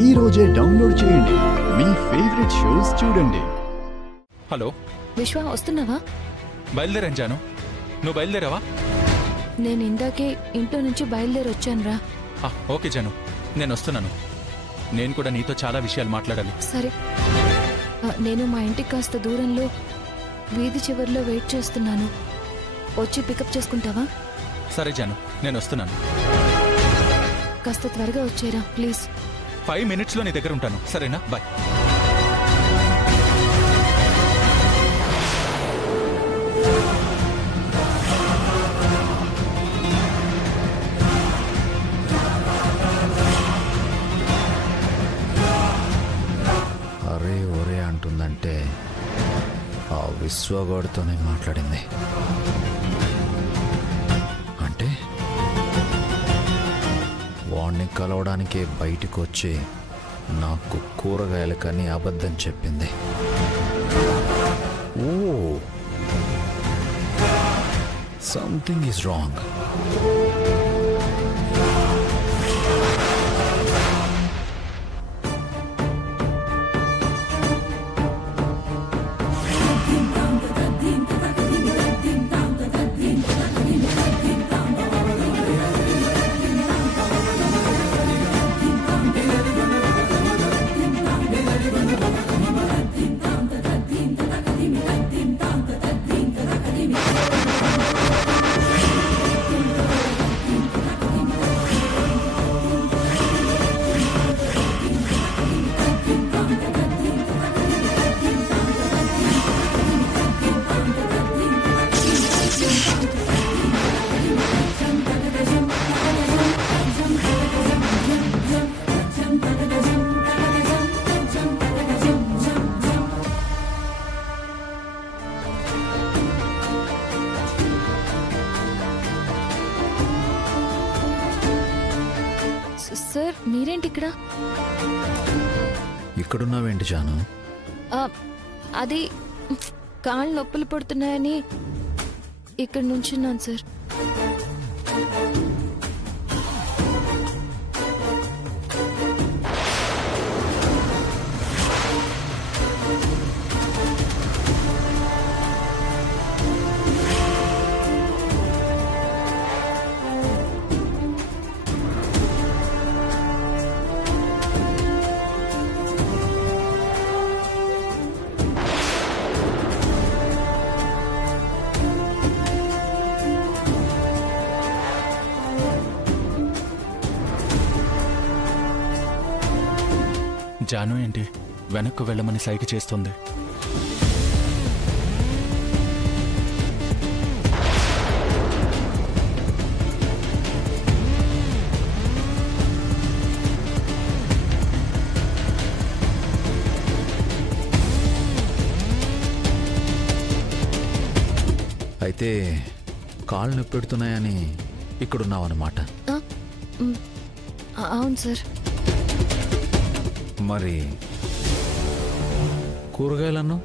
ఈ రోజే డౌన్లోడ్ చేయండి. మీ ఫేవరెట్ షోస్ చూడండి. హలో విశ్వ, వస్తున్నావా? బయలుదేరాను జాను. నువ్వు బయలుదేరావా? నేను ఇందాకే ఇంట్లో నుంచి బయలుదేరి వచ్చానురా. ఓకే జాను, నేను వస్తున్నాను. నేను కూడా నీతో చాలా విషయాలు మాట్లాడాలి. సరే, నేను మా ఇంటికి కాస్త దూరంలో వీధి చివరిలో వెయిట్ చేస్తున్నాను. వచ్చి పికప్ చేసుకుంటావా? సరే జాను, నేను వస్తున్నాను. కాస్త త్వరగా వచ్చేరా ప్లీజ్. 5 minutesలో నీ దగ్గర ఉంటాను, సరేనా? బాయ్. అరే ఒరే అంటుందంటే ఆ విశ్వగోడితోనే మాట్లాడింది. అంటే వాణ్ణి కలవడానికే బయటికి వచ్చి నాకు కూరగాయలు కానీ అబద్ధం చెప్పింది. ఓ, సంథింగ్ ఈజ్ రాంగ్. సార్, మీరేంటి ఇక్కడ? ఇక్కడున్నావేంటి జాను? అది కాళ్ళు నొప్పులు పడుతున్నాయని ఇక్కడ నుంచున్నాను సార్. జాను ఏంటి వెనక్కు వెళ్ళమని సైగ చేస్తుంది? అయితే కాళ్ళు నొప్పి పెడుతున్నాయని ఇక్కడున్నావన్నమాట. అవును సార్. మరి కూరగాయలను